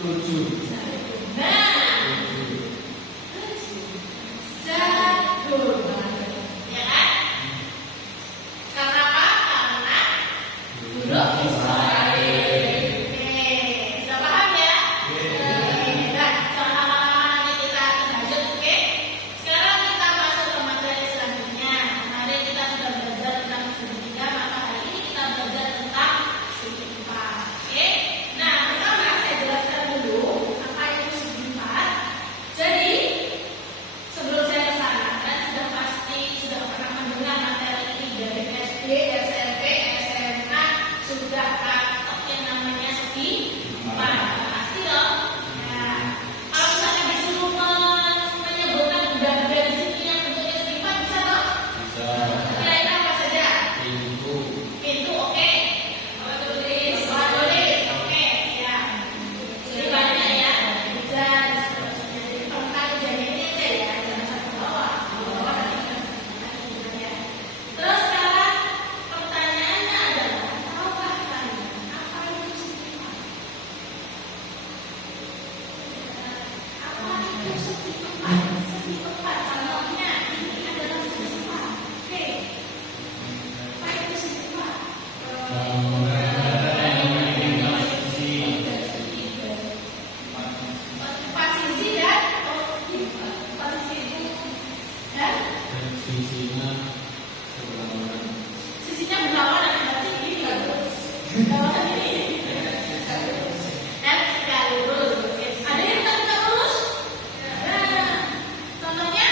7. Nah, 7 jagung, ya kan? Karena apa? Karena huruf Israel. Oke, sudah paham ya? Nah, jangan lama-lama nanti kita lanjut, oke? Sekarang kita masuk ke materi selanjutnya. Kemarin kita sudah belajar tentang segi 3, maka hari ini kita belajar tentang segi 4. Oke? Nah, pertama saya jelaskan dulu apa itu segi 4. Jadi, sebelum saya ke sana, kalian sudah pasti sudah pernah mendengar materi ini dari SD, SMP, SMA, sudah praktek yang namanya segi 4. Pasti dong. Nah, kalau misalnya disuruh menyebutkan benda-benda di sini yang bentuknya segi 4, bisa dong? Bisa. Kira-kira apa saja? Pintu. Pintu, oke. Tulis, oke, siap. Jadi banyak ya, meja, dan seterusnya. Jadi tempat jadinya aja ya, jangan sampai bawah. Bawah nanti kita bisa ya. Terus sekarang pertanyaannya adalah, tahukah kalian apa itu segi 4? Apa itu segi 4? Segi 4, contohnya ini adalah segi 4. Oke, apa itu segi 4? Empat sisi dan empat sisi dan Sisinya berlawanan. sisinya berlawanan, berarti ini nggak lurus. Berlawanan ini dan nggak lurus. Oke. Ada yang nggak lurus? Nah, contohnya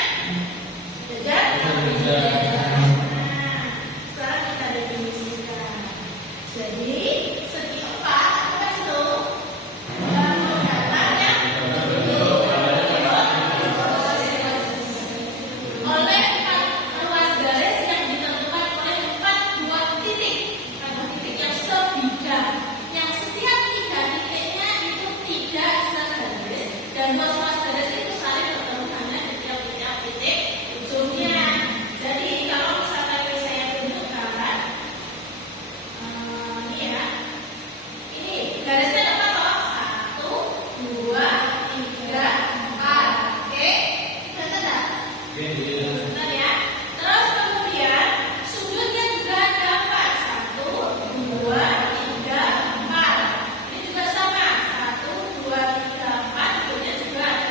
jajar. Nah, sekarang kita definisikan. Jadi segi 4 apa itu? Oleh 4 ruas garis yang ditentukan oleh 4 buah titik. 4 titik yang sebidang. Yang setiap 3 titiknya itu tidak segaris dan ruas garis itu saling bertemu hanya di tiap titik ujungnya. Jadi kalau misalkan saya tunjukkan ini ya. Ini garisnya ada berapa toh? 1, 2, 3, 4. Oke? Kita tidak? Benar ya? Terus kemudian sudutnya juga ada 4. 1, 2, 3, 4. Ini juga sama. 1, 2, 3, 4. Sudutnya juga ada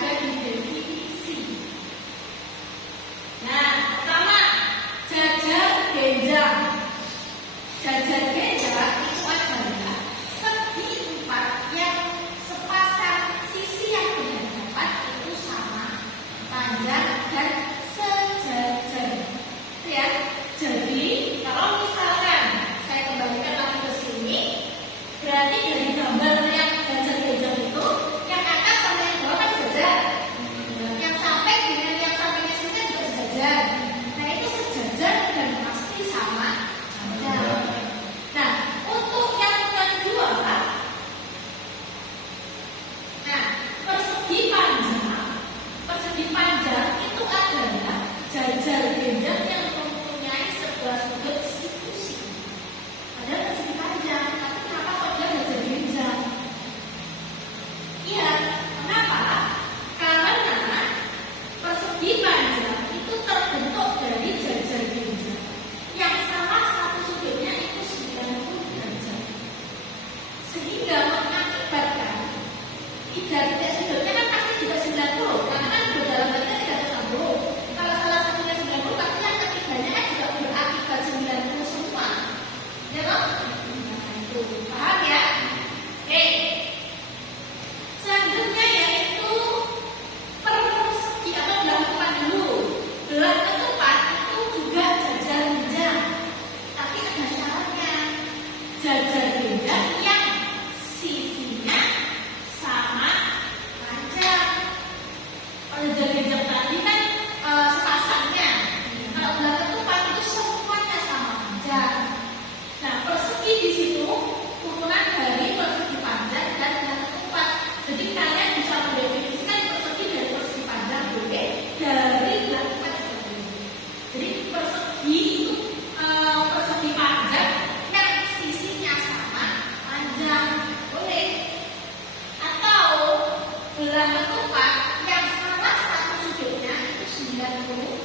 ada di definisi. Nah, pertama, jajar genjang. Jajar genjang itu adalah segi empat yang sepasang sisi yang berhadapan itu sama, panjang dan sejajar. Ya, jadi kalau misalkan saya kembalikan lagi ke sini, berarti dari gambar yang jajar genjang itu yang atas sama yang bawah kan sejajar, yang sampai dengan yang sampingnya sini kan juga sejajar. Nah itu sejajar dan pasti sama panjang. Nah untuk yang kedua, nah persegi panjang itu adalah jajar genjang yang mempunyai sebuah sudut siku-siku. Padahal persegi panjang, tapi kenapa kok dia jajar genjang? Iya, kenapa? Karena persegi panjang itu terbentuk dari jajar genjang yang sama satu sudutnya itu 90 derajat. Sehingga mengakibatkan tiga sudutnya kan pasti juga 90, karena kan dua dalam bagian 360. Kalau salah satunya 90, pasti yang ketiganya kan juga berakibat 90 semua. Ya toh? Nah, itu paham ya? Oke. Selanjutnya yaitu persegi atau belah ketupat dulu. Belah ketupat itu juga jajar genjang, tapi ada syaratnya. Jajar genjang yang sisinya sama panjang. Kalau jajar genjang tadi kan sepasangnya. Kalau belah ketupat itu semuanya sama panjang. Nah, persegi di situ turunan dari persegi panjang dan belah ketupat. Jadi kalian bisa mendefinisikan persegi dari persegi panjang boleh, dari belah ketupat juga boleh. Jadi persegi itu persegi panjang yang sisinya sama panjang boleh, atau belah ketupat yang salah satu sudutnya itu 90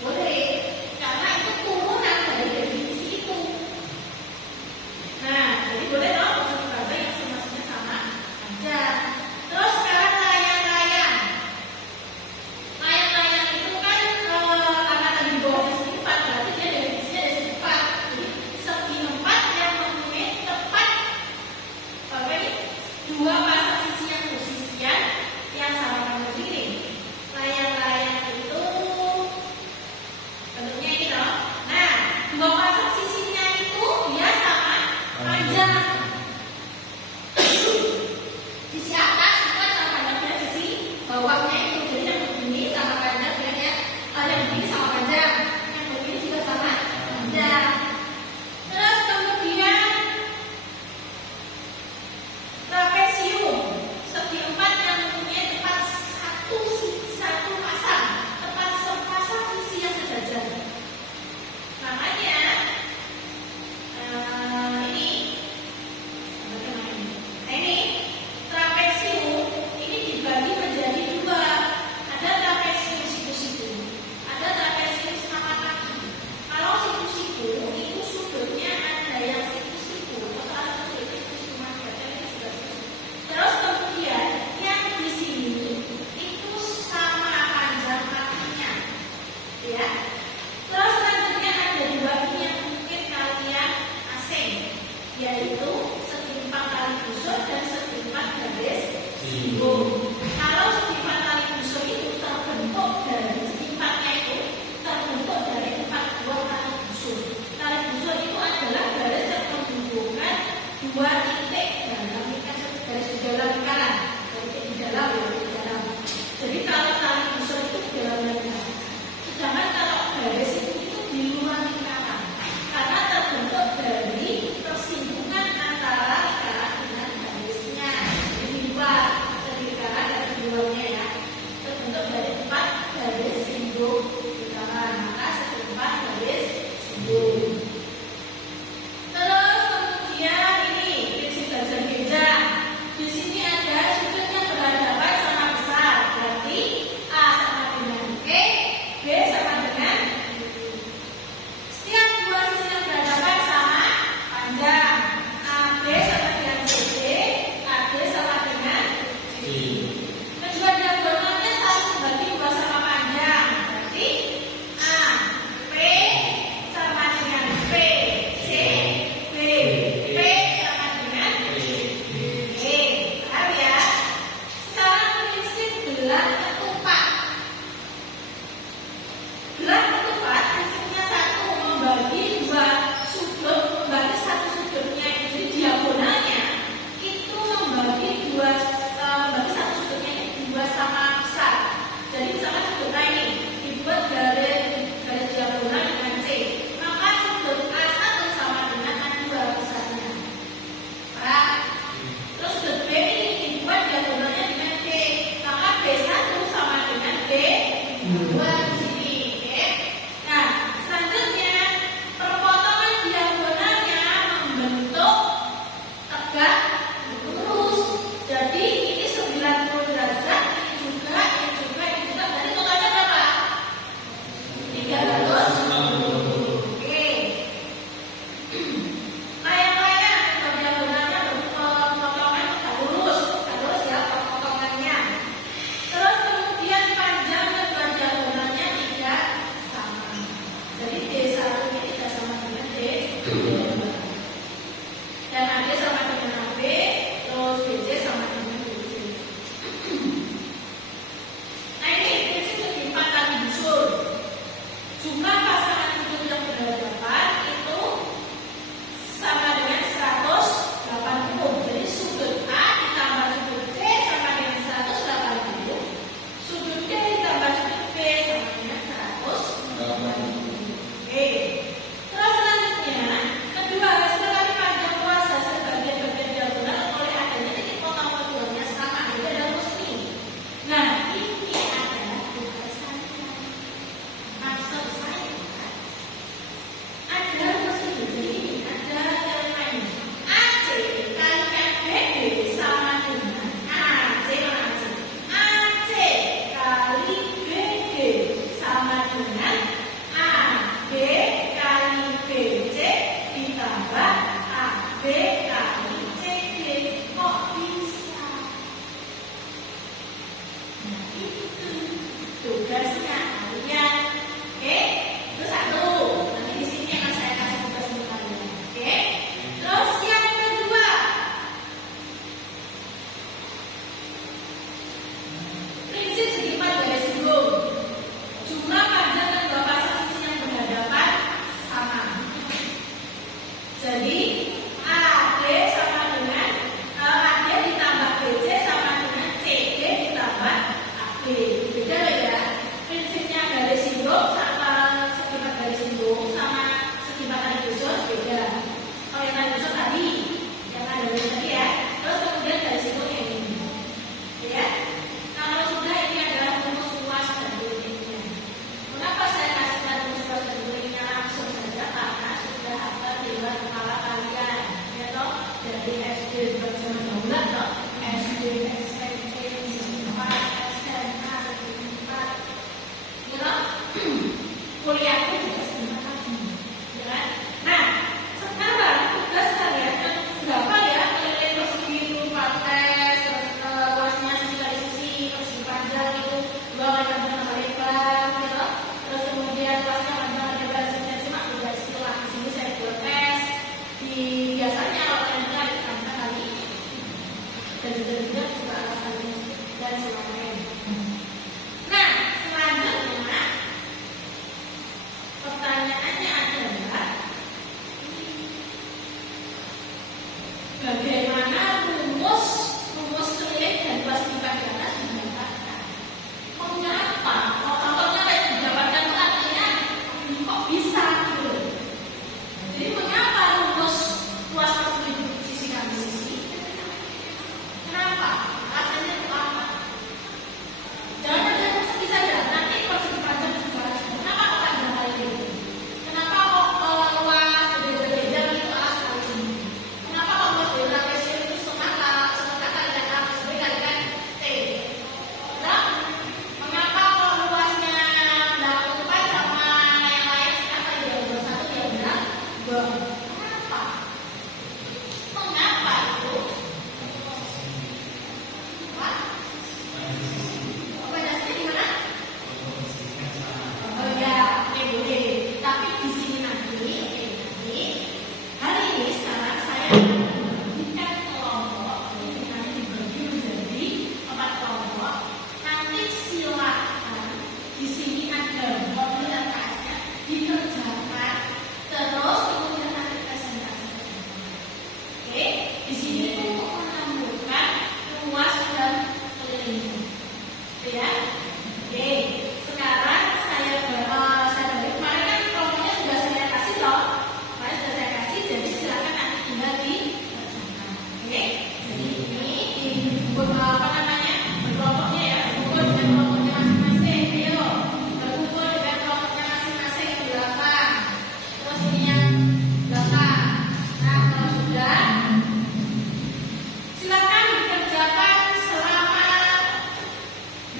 boleh, karena itu turunan dari definisi itu. Nah, jadi boleh dong persegi panjang yang sama-sama sama panjang. Terus sekarang layang-layang. Layang-layang itu kan karena tadi di bawahnya segi empat, berarti dia definisinya ada segi empat. Jadi segi empat yang mempunyai tepat apa ini? Dua pasang sisi yang posisian yang sama panjang begini. Layang-layang itu bentuknya ini loh. Nah, dua pasang sisinya itu dia sama panjang. Sisi atas itu kan sama panjang dengan sisi bawahnya itu. Jadi yang begini sama panjang dengan yang begini sama panjang. Yang begini juga sama panjang. Terus kemudian trapesium, segi empat yang mempunyai tepat satu pasang, tepat sepasang sisi yang sejajar. Makanya ini, bagaimana ini? Nah ini trapesium ini dibagi menjadi dua. Ada trapesium siku-siku, ada trapesium setapak kaki. Kalau siku-siku itu sudutnya ada yang siku-siku, atau salah satu itu siku macam ini juga siku. Terus kemudian yang di sini itu sama panjang kakinya, ya. Terus selanjutnya ada dua ini yang mungkin kalian asing, yaitu segi empat tali busur dan segi empat garis singgung. Kalau segi empat tali busur itu terbentuk dari segi empatnya itu terbentuk dari empat buah tali busur. Tali busur itu adalah garis yang menghubungkan dua titik dalam garis di dalam lingkaran, titik di dalam ya di dalam. Jadi kalau tali busur itu di dalam lingkaran, sedangkan kalau garis itu di luar lingkaran, karena terbentuk dari persinggungan antara lingkaran dengan garisnya. Jadi di luar lingkaran dan juga alasannya dan sebagainya. Nah, selanjutnya pertanyaannya adalah bagaimana rumus keliling dan luas pipa darah didapatkan? Mengapa? Contohnya kayak didapatkan itu artinya kok bisa gitu. Jadi mengapa rumus luas tersebut disisikan di sisi? Kenapa? Alasannya itu apa? Jangan aja persegi saja, nanti persegi panjang juga. Kenapa kok panjang kali ini? Kenapa kok luas beda-beda itu alas kali ini? Kenapa kok luas beda ratio itu setengah kali dan A sebagai kalikan T? Nah, mengapa kok luasnya belakang depan sama yang lain kenapa ya udah satu ya udah dua? Kenapa? Mengapa itu? Apa? Bedanya di mana? Oh ya, oke boleh. Tapi di sini nanti, hari ini sekarang saya akan membagikan kelompok. Ini nanti dibagi menjadi 4 kelompok. Nanti silakan di sini ada modul dan KS-nya dikerjakan. Terus kemudian nanti presentasi. Oke, di sini untuk menentukan luas dan keliling. Ya, oke. Sekarang saya balik. Kemarin kan kelompoknya sudah saya kasih loh. Kemarin sudah saya kasih, jadi silakan nanti tinggal dikerjakan. Oke. Jadi ini apa namanya berkelompoknya ya, berkumpul dengan kelompoknya masing-masing. Ayo, berkumpul dengan kelompoknya masing-masing di belakang. Terus ini yang belakang. Nah, kalau sudah, silakan dikerjakan selama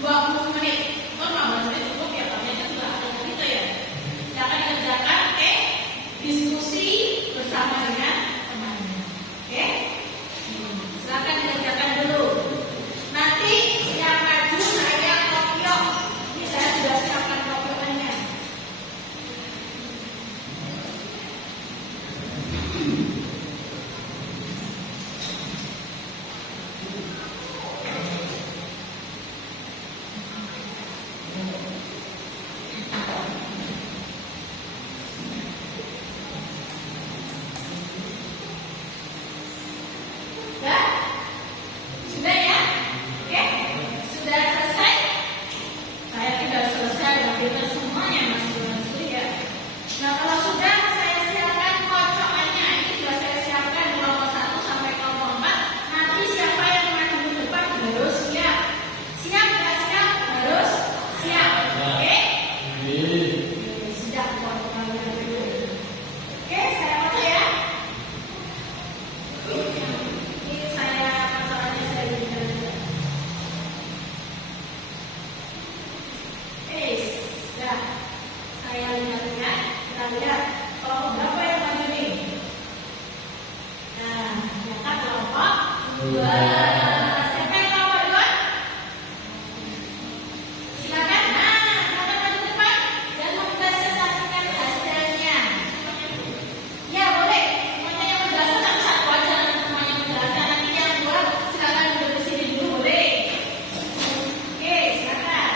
20 menit. Oh, 15 menit cukup ya, banyak juga ada gitu ya. Silakan dikerjakan, oke? Diskusi bersama dengan temannya. Oke? Silakan dikerjakan dulu. Nanti yang maju saya kopiok. Ini saya sudah siapkan kopiokannya. Sudah? Sudah ya? Oke? Sudah selesai? Saya tidak selesai, tapi semuanya masih ya. Nah, kalau sudah, saya siapkan kocokannya. Ini sudah saya siapkan kelompok 1 sampai kelompok 4. Nanti siapa yang maju di depan harus siap. Siap nggak siap? Harus siap. Oke? Sudah kocokannya dulu. Oke, saya baca ya. Ini saya masalahnya saya berikan juga. Sudah. Saya lihat-lihat. Kita lihat kelompok berapa yang maju nih. Nah, ternyata kelompok 2. Siapa yang kelompok 2? Silakan. Nah, silakan maju ke depan dan mempresentasikan hasilnya. Ya boleh, semuanya yang menjelaskan tapi satu aja nanti semuanya menjelaskan. Nanti yang dua silakan duduk di sini dulu boleh. Oke, silakan.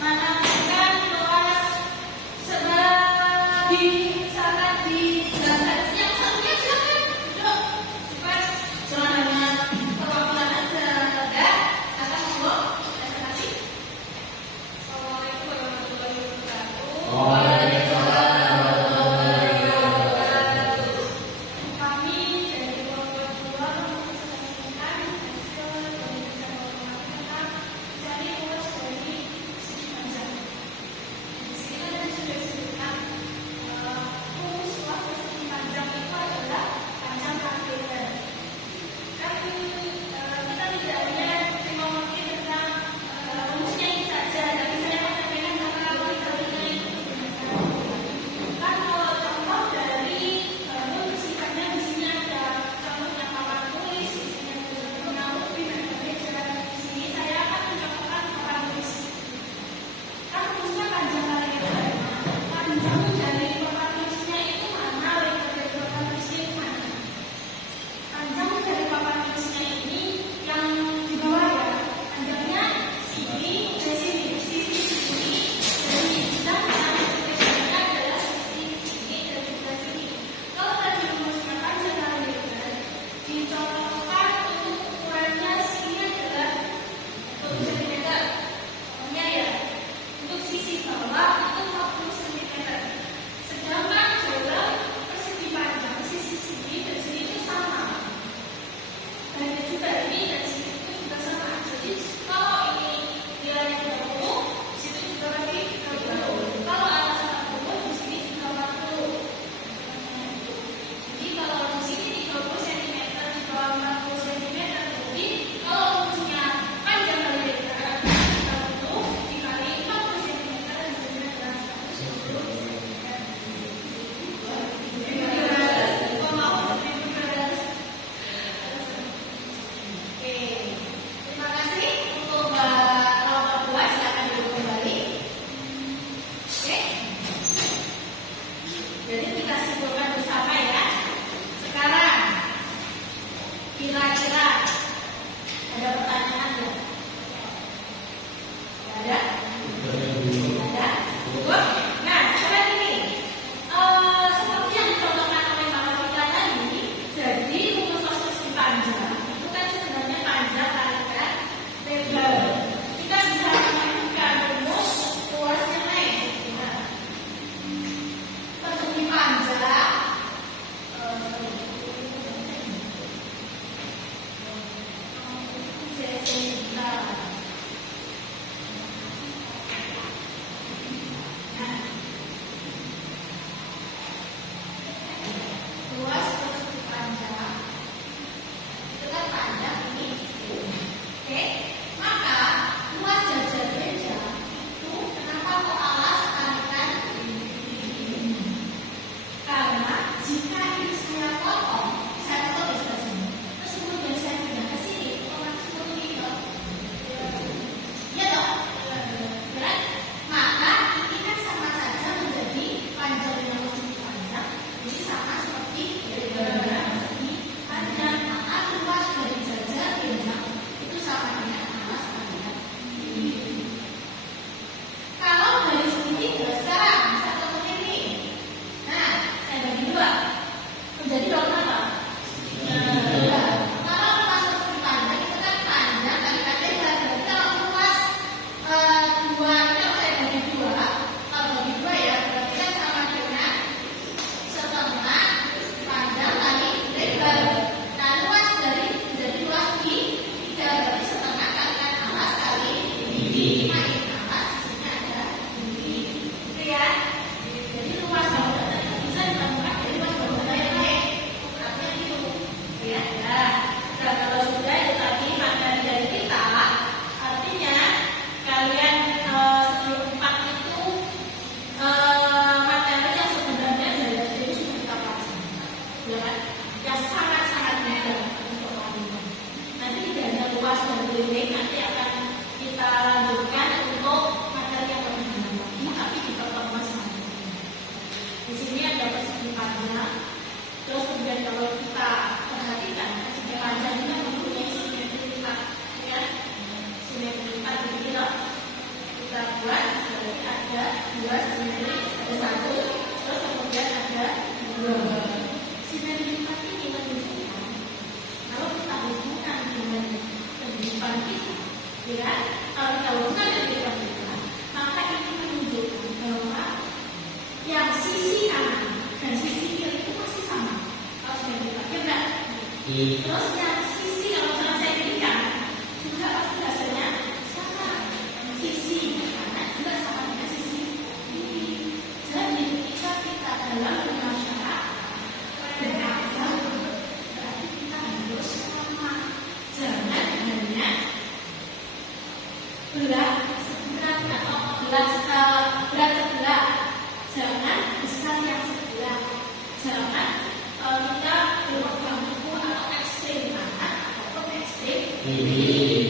Menentukan luas sangat dijelaskan. Yang satunya silakan duduk. Cepat, jangan hanya perwakilan Kira-kira ada pertanyaan nggak? Ada? Ada? Cukup? Nah, sekarang ini seperti yang dicontohkan oleh Mama Vita tadi, jadi rumus konstruksi panjang itu kan sebenarnya panjang kalikan lebar. Kita bisa menggunakan rumus luasnya naik. Nah, persegi panjang luas persegi panjang itu kan panjang ini. Oke, maka luas jajar meja itu kenapa kok alas kalikan ini? Karena jika ini saya potong di sebelah sini, terus kemudian saya pindah ke sini, otomatis seperti itu. Ya dong, kan? Maka ini kan sama saja menjadi panjangnya persegi panjang, jadi sama seperti persegi panjang. Maka luas dari jajar meja itu sama dengan alas kalikan ini. Kalau dari segitiga sekarang bisa ketemu ini. Nah, saya bagi dua menjadi dua berapa? Dua. Kalau luas persegi panjang itu kan panjang kalikan lebar. Berarti kalau luas dua ini kalau saya bagi dua, kalau bagi dua ya berarti kan sama dengan setengah panjang kali lebar. Nah, luas dari menjadi luas di tiga berarti setengah kalikan alas kali tinggi. Nah, ini alas di sini ada tinggi. Gitu ya. Jadi luas bangunan itu bisa ditambahkan dari luas bangunan yang lain. Artinya gitu. Ya. Nah, kalau sudah itu tadi materi dari kita, artinya kalian sebelum 4 itu materi yang sebenarnya dari SD itu sudah kita pelajari, ya kan? Yang sangat-sangat mudah untuk kalian. Nanti tidak hanya luas dan keliling, nanti akan kita lanjutkan untuk materi yang lebih dalam lagi, tapi di pertemuan selanjutnya. Di sini ada persegi panjang, terus kemudian kalau kita perhatikan persegi panjang ini mempunyai simetri lipat, ya, simetri lipat jadi loh. Kita buat berarti ada dua simetri, ada satu, terus kemudian ada dua. Simetri lipat ini menunjukkan kalau kita hubungkan dengan kehidupan kita, ya, kalau kita hubungkan dengan kehidupan kita, maka ini menunjukkan bahwa yang sisi kanan dan sisi kiri itu pasti sama. Kalau sudah dipakai enggak? Terus yang sisi kalau misalnya saya pilihkan juga pasti hasilnya sama. Sisi kanan juga sama dengan sisi kiri. Jadi ketika kita dalam bermasyarakat berarti kita harus sama. Jangan hanya berat sebelah atau berat sebelah. Jangan besar yang sebelah. Jangan kita berpegang teguh atau ekstrim kanan ataupun ekstrim kiri.